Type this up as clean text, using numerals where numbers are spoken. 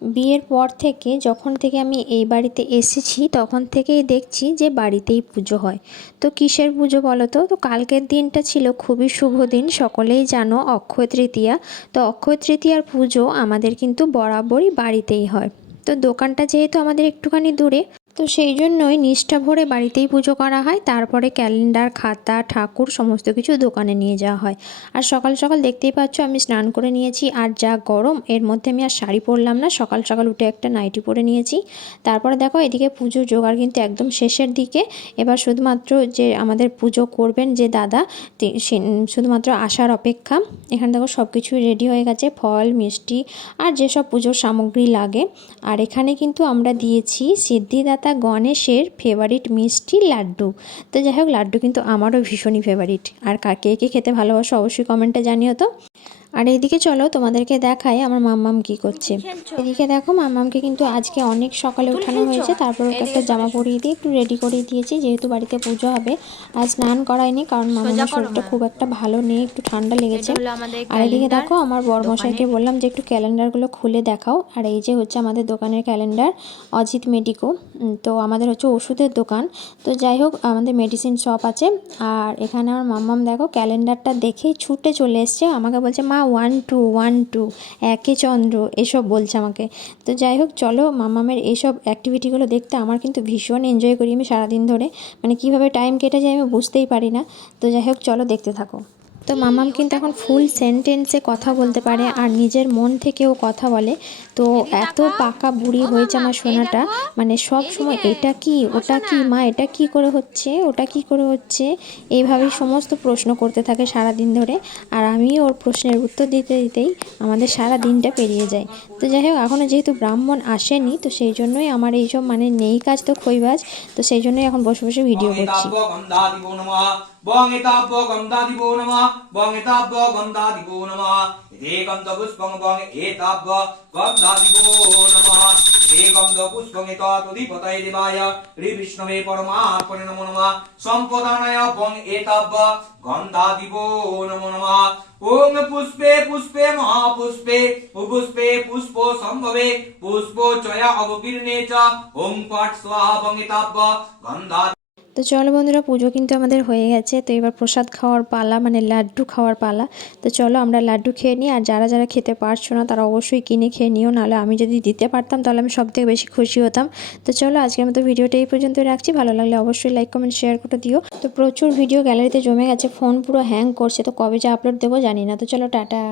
বিয়ের পর থেকে যখন থেকে আমি এই বাড়িতে এসেছি তখন থেকেই দেখছি যে বাড়িতেই পুজো হয়। তো কিসের পুজো বলো তো? তো কালকের দিনটা ছিল খুবই শুভ দিন, সকলেই জানো অক্ষয় তৃতীয়া। তো অক্ষয় তৃতীয়ার পুজো আমাদের কিন্তু বরাবরই বাড়িতেই হয়। তো দোকানটা যেহেতু আমাদের একটুখানি দূরে, তো সেই জন্যই নিষ্ঠা ভরে বাড়িতেই পুজো করা হয়। তারপরে ক্যালেন্ডার, খাতা, ঠাকুর সমস্ত কিছু দোকানে নিয়ে যাওয়া হয়। আর সকাল সকাল দেখতেই পাচ্ছ আমি স্নান করে নিয়েছি, আর যা গরম এর মধ্যে আমি আর শাড়ি পরলাম না, সকাল সকাল উঠে একটা নাইটি পরে নিয়েছি। তারপরে দেখো এদিকে পুজোর জোগাড় কিন্তু একদম শেষের দিকে। এবার শুধুমাত্র যে আমাদের পুজো করবেন যে দাদা, শুধুমাত্র আসার অপেক্ষা। এখানে দেখো সব কিছুই রেডি হয়ে গেছে, ফল, মিষ্টি আর যেসব পুজোর সামগ্রী লাগে। আর এখানে কিন্তু আমরা দিয়েছি সিদ্ধিদাতা গণেশের ফেভারিট মিষ্টি লাড্ডু। তো যাই হোক, লাড্ডু কিন্তু আমারও ভীষণই ফেভারিট। আর কে কে খেতে ভালোবাসো অবশ্যই কমেন্টে জানিও তো। আর এইদিকে চলো তোমাদেরকে দেখাই আমার মাম্মাম কি করছে। এদিকে দেখো মাম্মামকে কিন্তু আজকে অনেক সকালে উঠানো হয়েছে, তারপর ওকে একটা জামা পরিয়ে দিয়ে একটু রেডি করিয়ে দিয়েছি, যেহেতু বাড়িতে পুজো হবে। আর স্নান করায়নি কারণ মামামের শরীরটা খুব একটা ভালো নেই, একটু ঠান্ডা লেগেছে। আর এদিকে দেখো আমার বরমশাইকে বললাম যে একটু ক্যালেন্ডারগুলো খুলে দেখাও। আর এই যে হচ্ছে আমাদের দোকানের ক্যালেন্ডার, অজিত মেডিকো। তো আমাদের হচ্ছে ওষুধের দোকান। তো যাই হোক, আমাদের মেডিসিন শপ আছে। আর এখানে আমার মাম্মাম দেখো ক্যালেন্ডারটা দেখেই ছুটে চলে এসছে, আমাকে বলছে মা 1 2 1 2 একে চন্দ্র এসব বলছে আমাকে। তো যাই হোক চলো, মাম্মামের এইসব অ্যাক্টিভিটিগুলো দেখতে আমার কিন্তু ভীষণ এনজয় করি আমি সারাদিন ধরে। মানে কীভাবে টাইম কেটে যায় আমি বুঝতেই পারি না। তো যাই হোক চলো দেখতে থাকো। তো মামাম কিন্তু এখন ফুল সেন্টেন্সে কথা বলতে পারে আর নিজের মন থেকেও কথা বলে। তো এত পাকা বুড়ি হয়েছে আমার সোনাটা, মানে সব সময় এটা কি ওটা কি মা, এটা কি করে হচ্ছে, ওটা কি করে হচ্ছে, এইভাবেই সমস্ত প্রশ্ন করতে থাকে সারা দিন ধরে। আর আমি ওর প্রশ্নের উত্তর দিতে দিতেই আমাদের সারা দিনটা পেরিয়ে যায়। তো যাই হোক, এখনও যেহেতু ব্রাহ্মণ আসেনি তো সেই জন্যই আমার এইসব মানে নেই কাজ তো খইবাজ, তো সেই জন্যই এখন বসে বসে ভিডিও করছি। বং এতাভ্য গন্ধাদিভো নমঃ বং এতাভ্য গন্ধাদিভো নমঃ এতেকম ত পুষ্পং বং এতাভ্য গন্ধাদিভো নমঃ এতেকম ত পুষ্পং এতদধিপতয়ে দেবায় শ্রী বিষ্ণবে পরমাত্মনে নমো নমঃ সম্পদানায় বং এতাভ্য গন্ধাদিভো নমো নমঃ ওং পুষ্পে পুষ্পে মহাপুষ্পে পুষ্পে পুষ্প সম্ভবে পুষ্প চয়া অবকীর্ণে চ ওং পাঠ স্বাহা বং এতাভ্য গন্ধা। তো চলো বন্ধুরা, পুজো কিন্তু আমাদের হয়ে গেছে। তো এবার প্রসাদ খাওয়ার পালা, মানে লাড্ডু খাওয়ার পালা। তো চলো আমরা লাড্ডু খেয়ে নিই। আর যারা যারা খেতে পারছো না তারা অবশ্যই কিনে খেয়ে নিও, নাহলে আমি যদি দিতে পারতাম তাহলে আমি সব থেকে বেশি খুশি হতাম। তো চলো আজকের মতো ভিডিওটা এই পর্যন্ত রাখছি, ভালো লাগলে অবশ্যই লাইক কমেন্ট শেয়ার করে দিও। তো প্রচুর ভিডিও গ্যালারিতে জমে গেছে, ফোন পুরো হ্যাং করছে, তো কবে যে আপলোড দেবো জানি না। তো চলো টাটা।